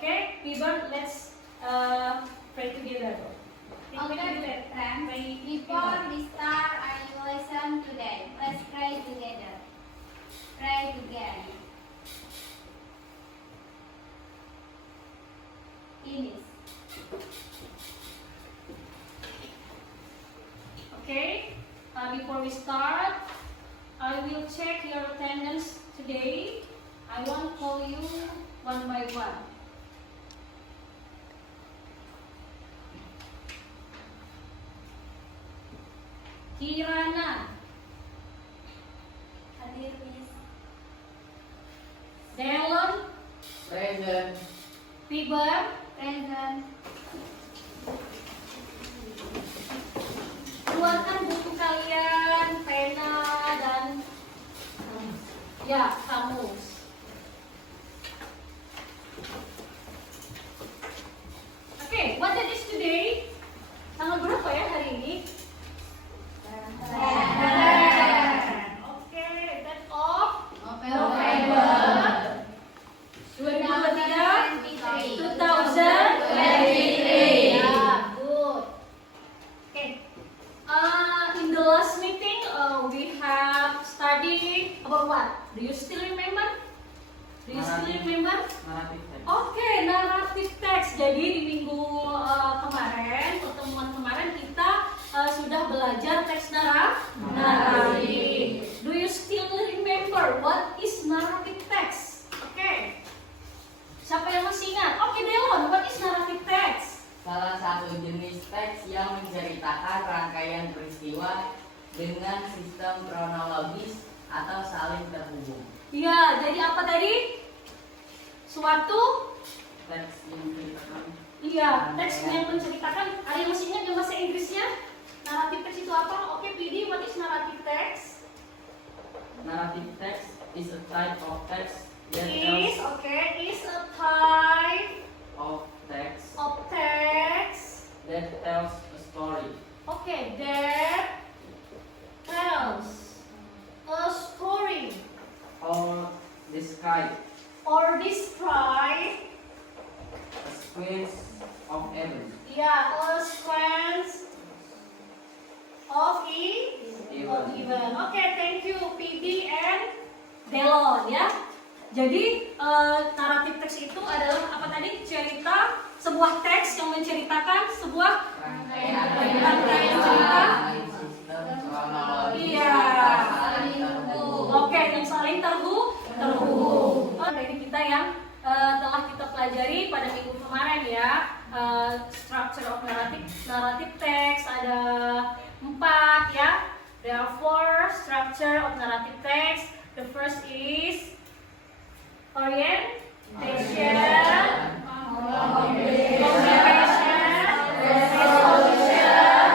Okay, people, let's pray together. Okay, friends. Before we start our lesson today, let's pray together. Pray together. Finish. Okay, before we start, I will check your attendance today. I won't call you one by one. Kirana, Hadir, Miss. Delon, Present. Piber, Present. keluarkan buku kalian, pena dan ya kamus. Oke, what date is today? Tanggal berapa ya hari ini? Oke, date of November 2023. Ya, good. Okay. In the last meeting, we have studied about what? Do you still remember? Narrative text. Oke, narrative text. Jadi di minggu kemarin, pertemuan kemarin kita sudah belajar teks naratif. Do you still remember what is narrative text? Oke. Siapa yang masih ingat? Oke, Delon, what is narrative text? Salah satu jenis teks yang menceritakan rangkaian peristiwa dengan sistem kronologis atau saling terhubung. Ya, jadi apa tadi? Suatu Teks yang menceritakan. iya, teks yang menceritakan. Ada yang masih ingat yang bahasa Inggrisnya? Narrative text itu apa? Oke, PD, what is narrative text? Narrative text is a type of text that Is, tells is a type of text of text. that tells a story. Okay, that tells a story Or describe or describe, a sequence of events. yeah, a sequence of event. Okay, thank you, PD and Delon ya. Jadi naratif teks itu adalah apa tadi? Cerita, sebuah teks yang menceritakan sebuah rangkaian cerita. Sistem kronologis Iya. atau saling terhubung. Oke, yang saling terhubung. Dari kita yang telah kita pelajari pada minggu kemarin ya, structure of narrative text ada 4 ya. There are 4 structure of narrative text. The first is orientation, communication, resolution,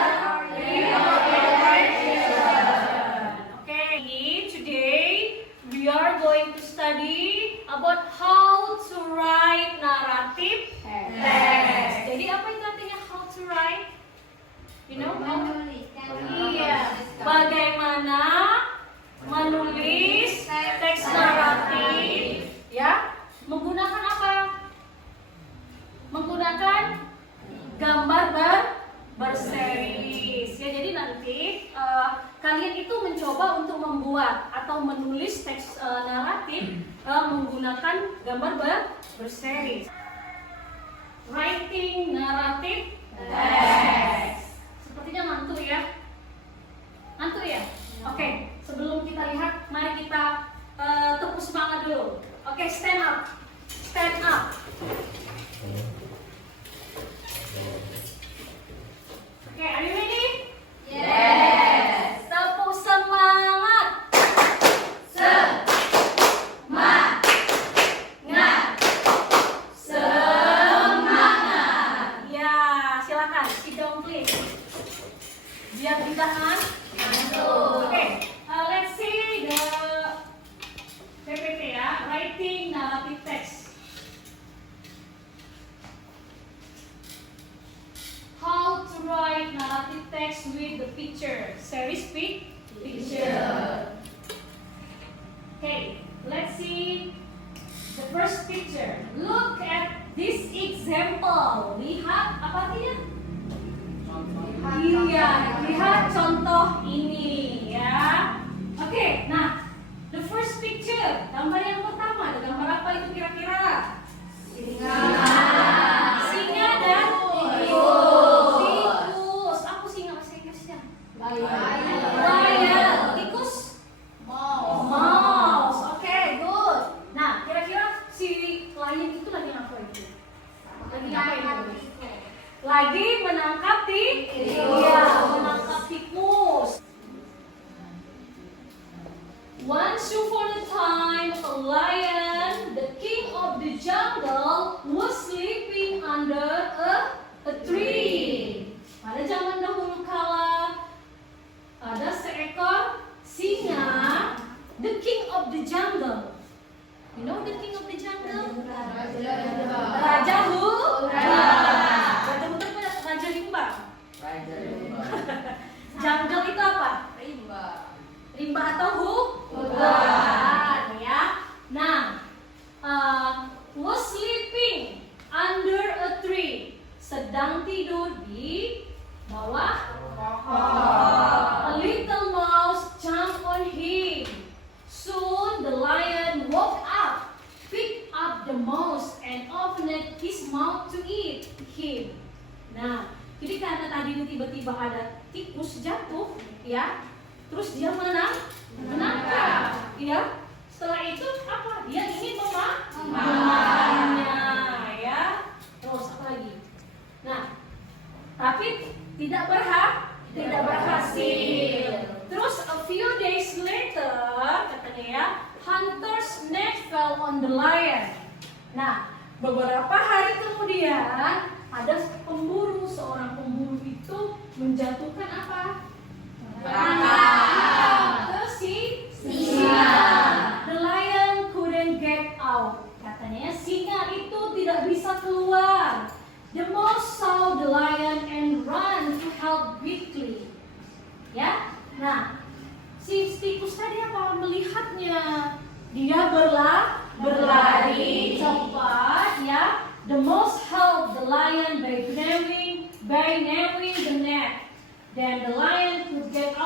reorientation. Okay, today we are going to study about how to write narrative text. Jadi apa itu artinya how to write? You know how? Iya, bagaimana menulis teks naratif, ya? Menggunakan apa? Menggunakan gambar berseris. Ya, jadi nanti kalian itu mencoba untuk membuat atau menulis teks naratif menggunakan gambar berseris. Writing narrative text. Sepertinya ngantuk ya. Ngantuk ya? Oke, sebelum kita lihat, mari kita tepuk semangat dulu. Oke, stand up. Stand up. Oke, are you ready? Yes. Tepuk semangat. Ya, silakan. Sit down please. Biar ditahan. Oke, let's see the PPT ya, writing narrative text. How to write narrative text with the picture. Series picture. Okay, let's see the first picture. Look at this example. Lihat apa artinya? Iya, lihat contoh ini ya. Oke, nah, the first picture, gambar yang pertama, ada gambar apa itu kira-kira? Singa dan tikus. Apa singa bahasa Inggrisnya? Lion. Tikus? Mouse. Oke, good. Nah, kira-kira si lion itu lagi apa itu? Lagi apa itu? Lagi menangkap tikus. Iya, menangkap tikus. Once upon a time, a lion, the king of the jungle, was sleeping under a tree. Pada zaman dahulu kala, ada seekor singa, the king of the jungle. You know the king of the jungle? Raja hutan. Raja hutan punya raja rimba. Jungle itu apa? Rimba atau hutan, ya. Nah, was sleeping under a tree, sedang tidur di bawah pohon. A little mouse jumped on him. Soon the lion woke up, picked up the mouse and opened his mouth to eat him. Nah, jadi karena tadi tiba-tiba ada tikus jatuh, ya. Terus dia menangkap, ya. Setelah itu apa? Dia ingin memakannya, ya. Terus apa lagi? Nah, tapi tidak berhasil. Terus a few days later, katanya ya, hunter's net fell on the lion. Nah, beberapa hari kemudian ada seorang pemburu itu menjatuhkan apa? Ke singa. The lion couldn't get out. Katanya singa itu tidak bisa keluar. The mouse saw the lion and ran to help quickly. Ya, nah si tikus tadi apa? Melihatnya, dia berlari cepat. Ya, the mouse helped the lion by narrowing the net. Then the lion could get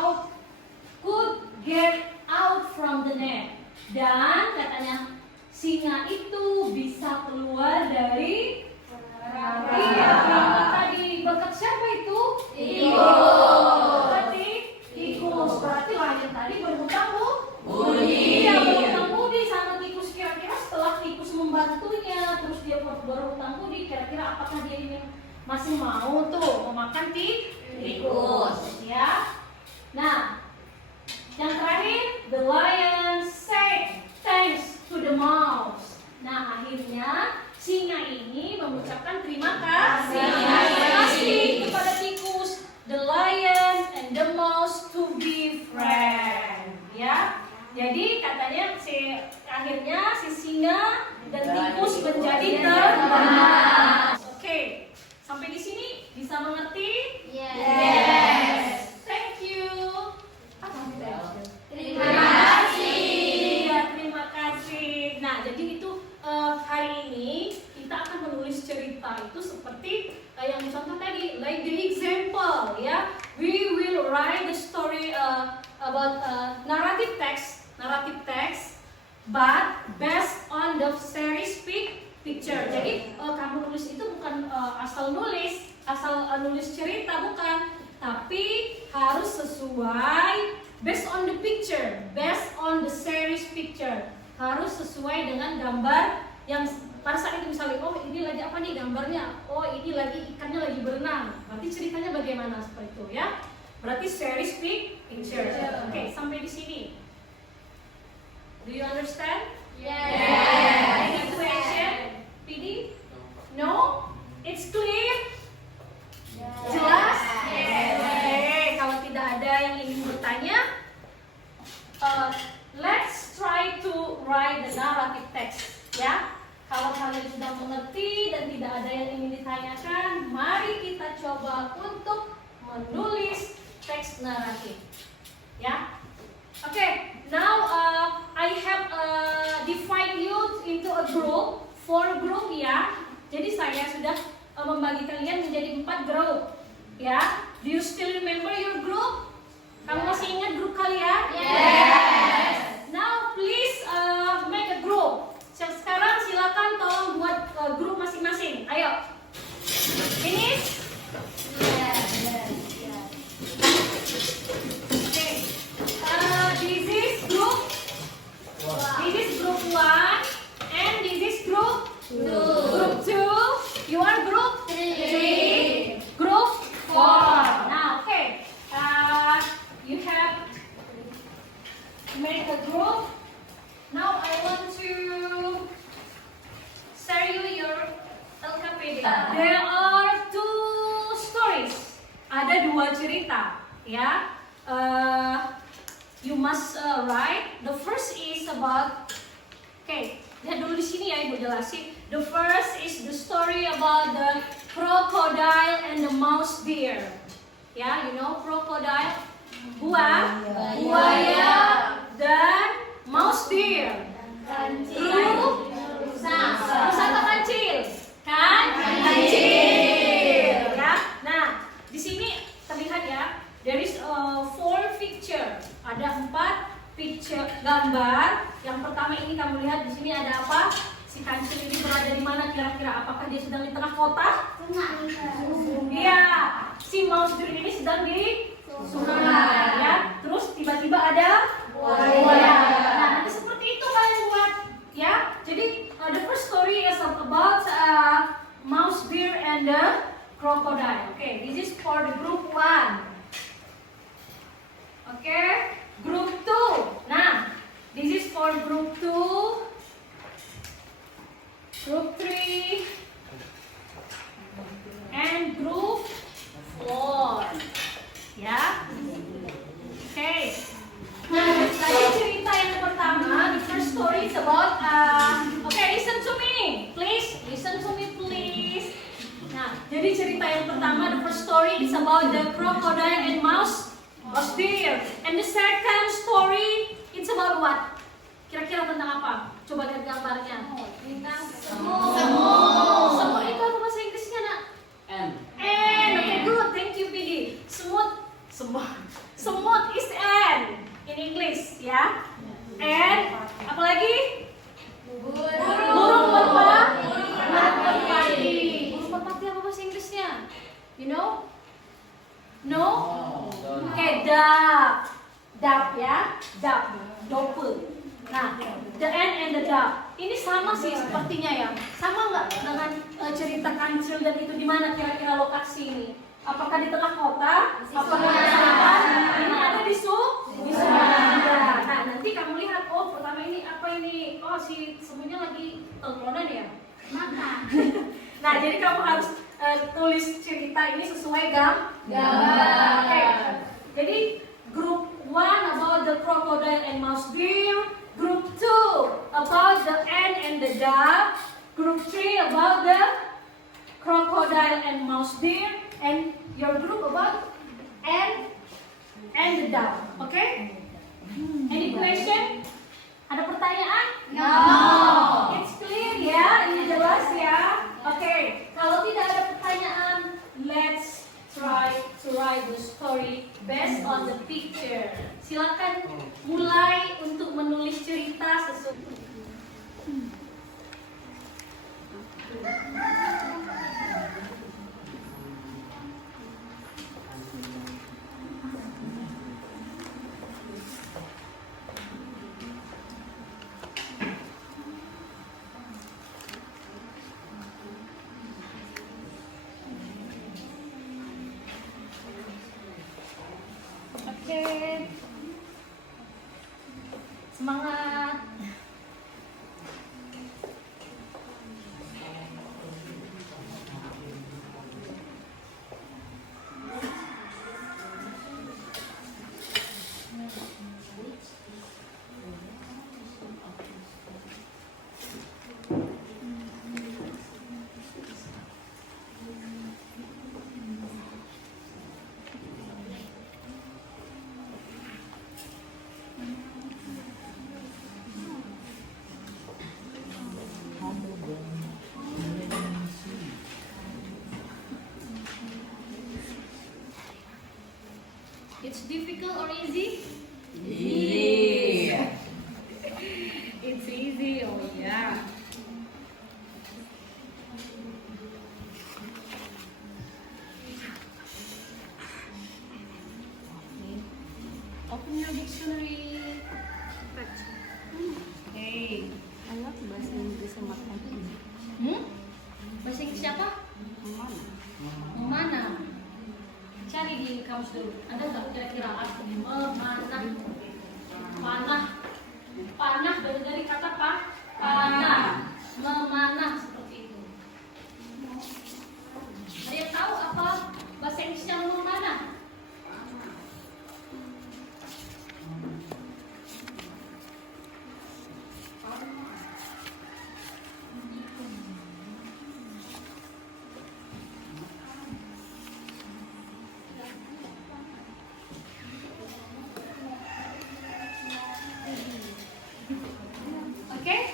out from the net. Dan katanya singa itu bisa keluar dari tadi. Berkat siapa itu? Tikus. Berarti lion tadi berhutang budi. Iya, berhutang budi sama tikus. Kira-kira setelah tikus membantunya, terus dia berhutang budi, kira-kira apakah dia ini masih mau tuh memakan tikus, ya. Nah, yang terakhir, the lion said thanks to the mouse. Nah, akhirnya singa ini mengucapkan terima kasih kepada tikus, the lion and the mouse to be friends, ya. Jadi katanya akhirnya si singa dan tikus menjadi teman. Oke, sampai di sini bisa mengerti? Yes. Thank you. Terima kasih. Ya, terima kasih. Nah, jadi itu hari ini kita akan menulis cerita itu seperti yang dicontoh tadi, like the example, ya. We will write the story about narrative text, but based on the series picture. Jadi kamu nulis itu bukan asal nulis cerita, bukan, tapi harus sesuai based on the picture, based on the series picture. Harus sesuai dengan gambar yang pada saat itu, misalnya, oh ini lagi apa nih gambarnya, oh ini lagi ikannya lagi berenang, berarti ceritanya bagaimana seperti itu, ya. Berarti series picture. Oke, sampai di sini. Do you understand? Yes. Any question? PD? No? It's clear? Jelas? Oke, kalau tidak ada yang ingin bertanya, let's try to write the narrative text, ya. Kalau kalian sudah mengerti dan tidak ada yang ingin ditanyakan, mari kita coba untuk menulis teks naratif, ya. Okay, now I have divide you into a group, 4 group, ya. Jadi saya sudah membagi kalian menjadi 4 grup. Ya, do you still remember your group? Kamu masih ingat grup kalian? Yes. Now please make a group. Sekarang silakan tolong buat grup masing-masing. Ayo. Finish? Yes. Okay. This is group. This is group 1 and this is group 2. Group 2. You are group 3. Group 4. Now, okay. You have made a group. Now I want to share you your LKPD. There are 2 stories. Ada 2 cerita, ya. You must write. The first is about. Okay, lihat dulu di sini ya, Ibu jelasin. The first is the story about the crocodile and the mouse deer. Ya, you know crocodile, buaya, dan mouse deer. Rusa atau kancil? Kancil. Ya. Nah, di sini terlihat ya, there is 4 picture. Ada 4 picture gambar. Yang pertama ini kamu lihat di sini ada apa? Si kancil ini berada di mana kira-kira? Apakah dia sedang di tengah kota? Iya. Si mouse deer ini sedang di sungai, ya. Terus tiba-tiba ada buaya. Nah, nanti seperti itu kalian buat, ya. Jadi the first story is about mouse deer and the crocodile. Okay, this is for the group 1. Okay, group 2. Nah, this is for group 2, group 3, and group 4. Ya. Okay. Nah, tadi cerita yang pertama, the first story is about okay, listen to me. Please, listen to me please. Nah, jadi cerita yang pertama, the first story is about the crocodile and mouse deer. And the second story, it's about what? Kira-kira tentang apa? Coba lihat gambarnya. Tentang Semut. Semut itu apa bahasa Inggrisnya, Nak? M. Okay, good. Thank you, PD. Semut is an in English, ya. And apa lagi? Burung merpati. Burung merpati apa bahasa Inggrisnya? You know? No? Okay, dove. Dove ya, dove. Doppel. Nah, the ant and the dove. Ini sama sih sepertinya ya. Sama nggak dengan cerita kancil dan itu di mana kira-kira lokasi ini? Apakah di tengah kota? Apakah di selatan? Ini ada di sungai. Nah, nanti kamu lihat, oh pertama ini apa ini? Oh, si semuanya lagi teleponan ya. maka. Nah, jadi kamu harus tulis cerita ini sesuai gambar. Okay. Jadi group 1 about the crocodile and mouse deer, group 2 about the ant and the dove, group 3 about the crocodile and mouse deer, and your group about ant and the dove. Okay? Any question? Ada pertanyaan? No. It's clear ya, ini jelas ya. Oke, kalau tidak ada pertanyaan, let's try to write the story based on the picture. Silakan mulai untuk menulis cerita sesuai. Oke. Semangat. It's difficult or easy? Easy. It's easy. Oh yeah. Open your dictionary. Okay. Anak bahasa Inggris sama kamu. Bahasa Inggris siapa? Memanah. Cari di kamus dulu. Ada nggak kira-kira arti memanah? Panah. Panah dari kata apa? Panah. Memanah seperti itu. Ada yang tahu apa bahasa Inggrisnya memanah? Oke?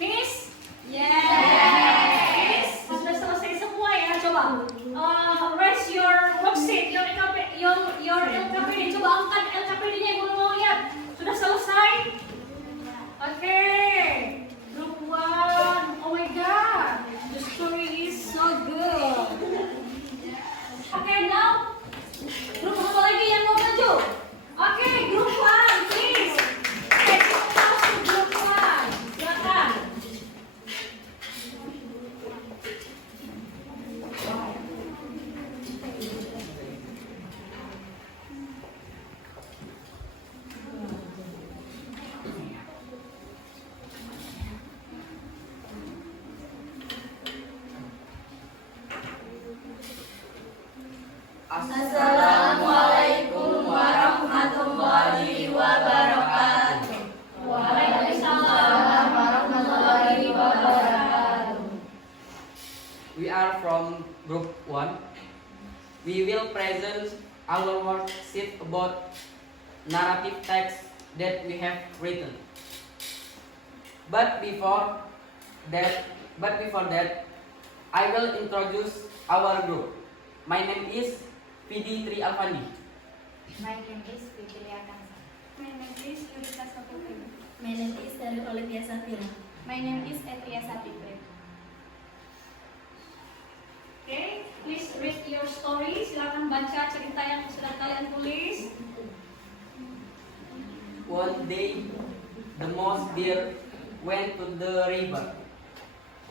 Finish? Finish? Sudah selesai semua ya, coba. Raise your worksheet, your LKPD. Coba angkat LKPD-nya, ibu mau lihat. Sudah selesai? Oke. Group 1. Oh my god. The story is so good. Oke, now. Group apa lagi yang mau maju? Oke, group 1, please. Take your class to group 1. Silakan. Assalamualaikum warahmatullahi wabarakatuh. Waalaikumsalam warahmatullahi wabarakatuh. We are from group 1. We will present our worksheet about narrative text that we have written. But before that, I will introduce our group. My name is PD Tri Alfandi. My name is Fitria Kansa. My name is Yurika Saputri. My name is Dari Olivia Safira. My name is Etria Sapitri. Oke, please read your story. Silakan baca cerita yang sudah kalian tulis. One day, the mouse deer went to the river.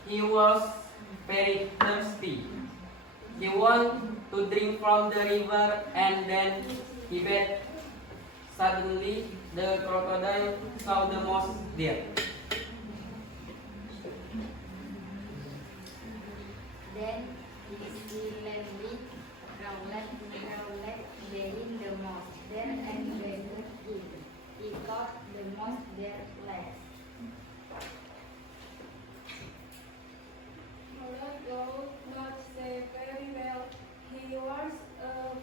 He was very thirsty. He wanted to drink from the river, and then he bathed. Suddenly, the crocodile saw the mouse deer. Then he silently crawled behind the mouse there and begged him. He caught the mouse there last. Although not say very well, he was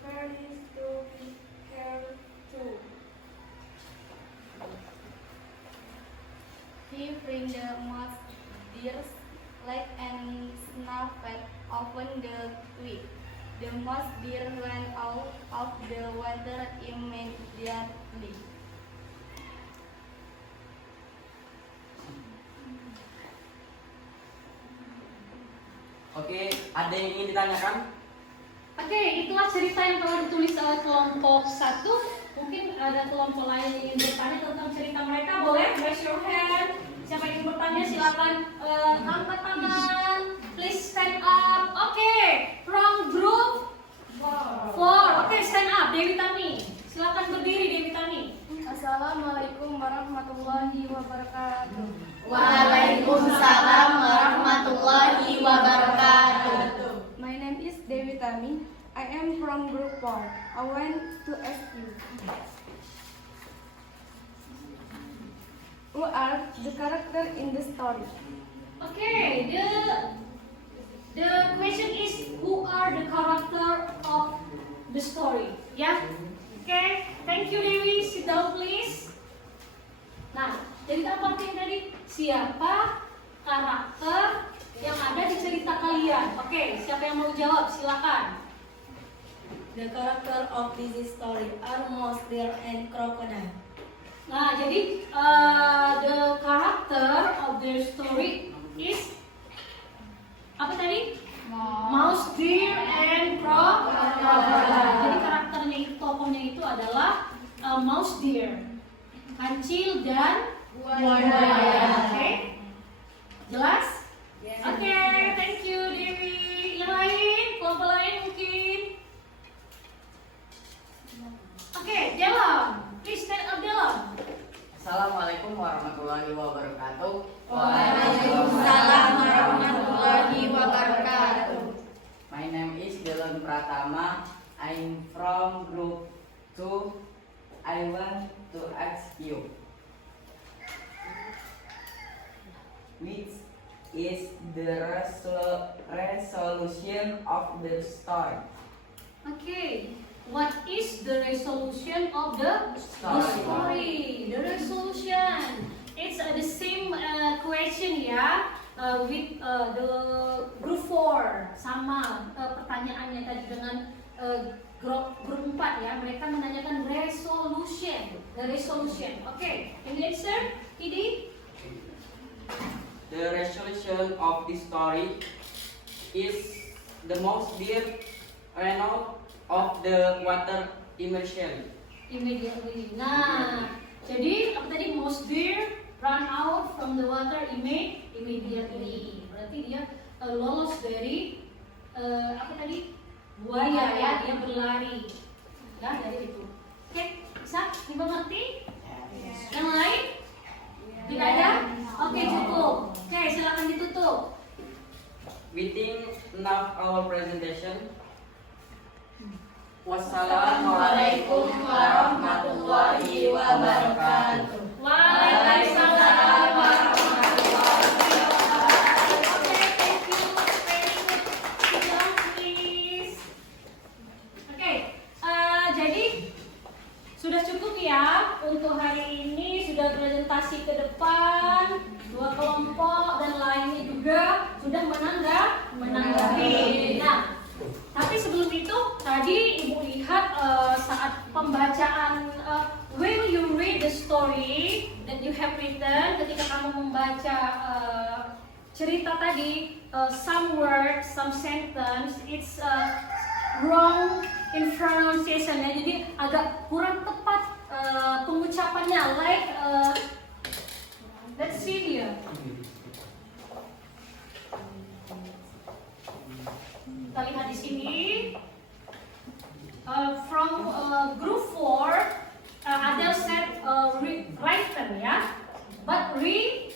very stupid girl too. He freed the mouse deer's leg and snapped open the twig. The mouse deer ran out of the water immediately. Oke, ada yang ingin ditanyakan? Oke, itulah cerita yang telah ditulis oleh kelompok 1. Mungkin ada kelompok lain yang ingin bertanya tentang cerita mereka. Boleh raise your hand. Siapa yang ingin bertanya silakan angkat tangan. Please stand up. Oke, from group 4. Oke, stand up. Dewi Tami. Silakan berdiri Dewi Tami. Assalamualaikum warahmatullahi wabarakatuh. Waalaikumsalam warahmatullahi wabarakatuh. My name is Dewi Tami. I am from group 4. I want to ask you, who are the character in the story? Okay, the question is who are the character of the story? Ya, okay. Thank you Dewi. Sit down please. Nah, jadi apa yang tadi? Siapa karakter yang ada di cerita kalian? Oke, siapa yang mau jawab? Silakan. The character of this story are mouse, deer, and crocodile. Nah, jadi the character of their story is apa tadi? Mouse, deer, and crocodile. Jadi karakternya itu, tokohnya itu adalah mouse, deer, kancil dan buaya. Oke, jelas? Oke, thank you Dewi. Yang lain, kelompok lain mungkin. Oke, Delam, please stand up Delam. Assalamualaikum warahmatullahi wabarakatuh. Waalaikumsalam warahmatullahi wabarakatuh. My name is Delon Pratama. I'm from group 2. I want to ask you, which is the resolution of the story? Okay, what is the resolution of the story? The resolution. It's the same question ya, with the group 4 sama pertanyaannya tadi dengan grup 4 ya. Mereka menanyakan resolution, the resolution. Okay, can you answer, Idi? The resolution of this story is the mouse deer ran out of the water immersion. Immediately. Nah, jadi apa tadi? Mouse deer run out from the water immediately. Berarti dia lolos dari apa tadi? Buaya ya, dia berlari. Nah, dari itu. Oke, bisa dimengerti? Yang lain? Tidak ada? Oke, cukup. Oke, silakan ditutup. We think enough our presentation. Wassalamualaikum warahmatullahi wabarakatuh. Waalaikumsalam warahmatullahi wabarakatuh. Oke, thank you. Very good. Sit down, please. Oke, jadi sudah cukup ya untuk hari ini. Sudah presentasi ke depan, 2 kelompok dan lainnya juga sudah menanggapi. Nah, tapi sebelum itu tadi Ibu lihat saat pembacaan when you read the story that you have written, ketika kamu membaca cerita tadi, some word, some sentence, it's wrong in pronunciation ya, jadi agak kurang tepat pengucapannya. Like let's see here. Kita lihat di sini. From group 4, Adele said written ya, but written,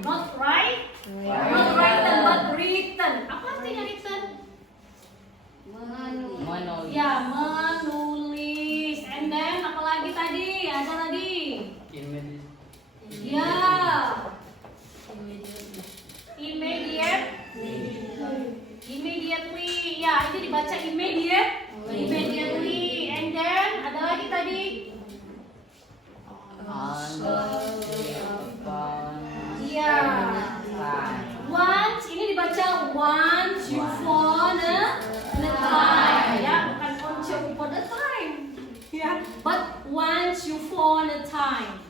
not right, not written, but written. Apa artinya written? Menulis. Ya, menulis. And then apa lagi tadi? Ada tadi? Ya. Immediately. Ya, ini dibaca immediately. And then ada lagi tadi? Ya. Once, ini dibaca once you upon a time. Ya, bukan once you upon a time. Ya, but once you upon a time.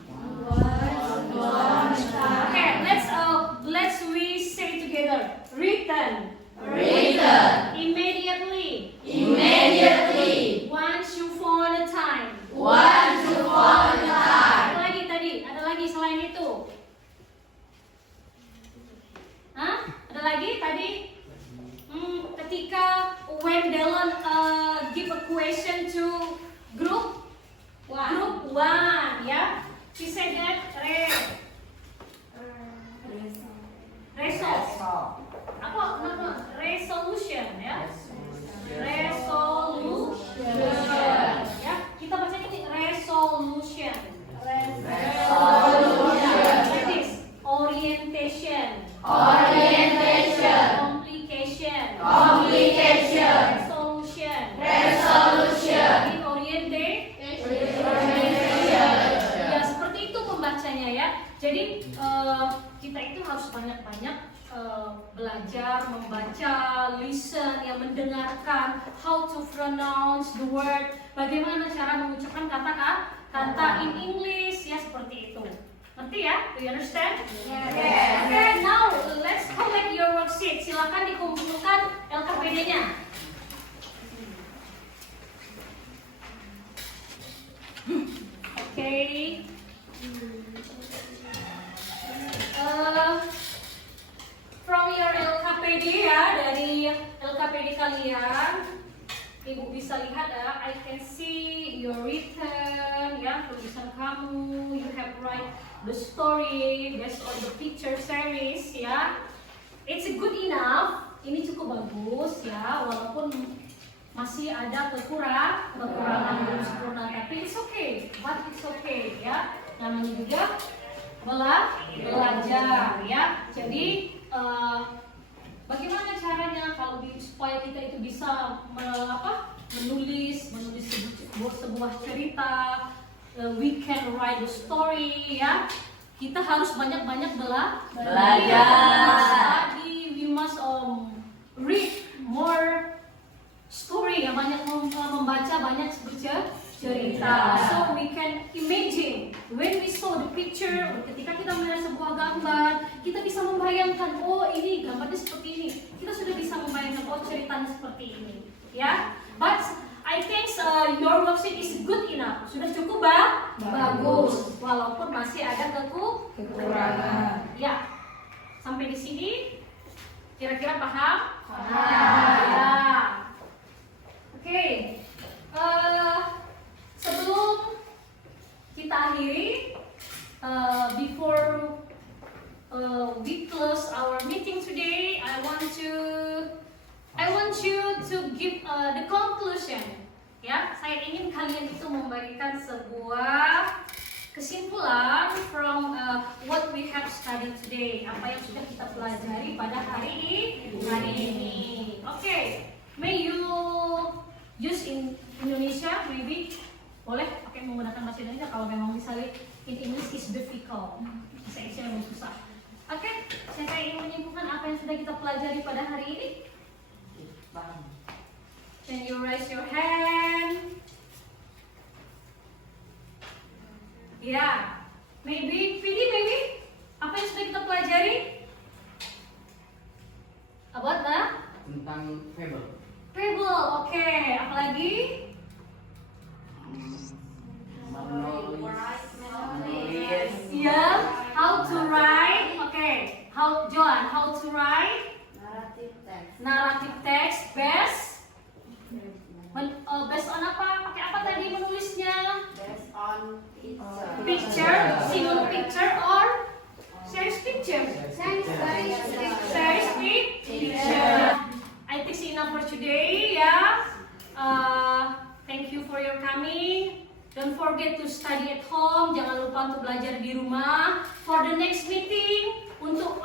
Okay, let's we say together. Written. Immediately. Once you upon a time. Ada lagi tadi? Ada lagi selain itu? Hah? Ada lagi tadi? Ketika when Delon give a question to group 1 ya. She said that resolution ya. Resolution ya. Kita baca ini resolution. That is orientation. Complication. Resolution. Ini orientation. Ya, seperti itu pembacanya ya. kita itu harus banyak-banyak belajar, membaca, listen, ya mendengarkan, how to pronounce the word, bagaimana cara mengucapkan kata in English, ya seperti itu. Ngerti ya? Do you understand? Yes. Okay, now let's collect your worksheet. Silakan dikumpulkan LKPD-nya. Okay. From your LKPD ya, dari LKPD kalian, Ibu bisa lihat ya, I can see your written, ya, tulisan kamu, you have write the story based on the picture series, ya. It's good enough, ini cukup bagus ya, walaupun masih ada kekurangan belum sempurna, tapi it's okay, but it's okay, ya. Namanya juga belajar, ya. Jadi bagaimana caranya kalau supaya kita itu bisa menulis sebuah cerita, we can write the story, ya. Kita harus banyak-banyak belajar. We must read more story, ya, banyak membaca banyak cerita. So we can imagine when we saw the picture, ketika kita melihat sebuah gambar, kita bisa membayangkan, oh ini gambarnya seperti ini. Kita sudah bisa membayangkan, oh ceritanya seperti ini, ya. But I think your worksheet is good enough. Sudah cukup bagus, walaupun masih ada kekurangan. Ya, sampai di sini kira-kira paham? Ya. Oke. Sebelum kita akhiri, before we close our meeting today, I want you to give the conclusion. Ya, saya ingin kalian itu memberikan sebuah kesimpulan from what we have studied today, apa yang sudah kita pelajari pada hari ini. Okay, may you use in Indonesia, maybe. Boleh pakai menggunakan bahasa Indonesia kalau memang misalnya in English is difficult, bahasa Indonesia lebih susah. Oke, saya ingin menyimpulkan apa yang sudah kita pelajari pada hari ini. Can you raise your hand? Ya, maybe PD, maybe apa yang sudah kita pelajari? About Tentang fable. Fable, oke. Apalagi? Menulis. Ya, how to write? Oke. Joan, how to write? Narrative text based on apa? Pakai apa tadi menulisnya? Based on Picture, single picture or series picture? Series picture. I think it's enough for today, ya. Thank you for your coming. Don't forget to study at home. Jangan lupa untuk belajar di rumah. For the next meeting, untuk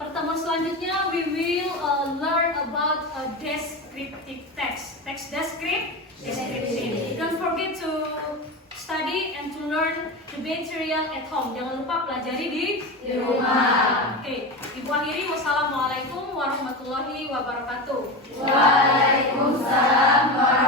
pertemuan selanjutnya, we will learn about descriptive text. Text description. Don't forget to study and to learn the material at home. Jangan lupa pelajari di rumah. Oke, Ibu akhiri. Wassalamualaikum warahmatullahi wabarakatuh. Waalaikumsalam warahmatullahi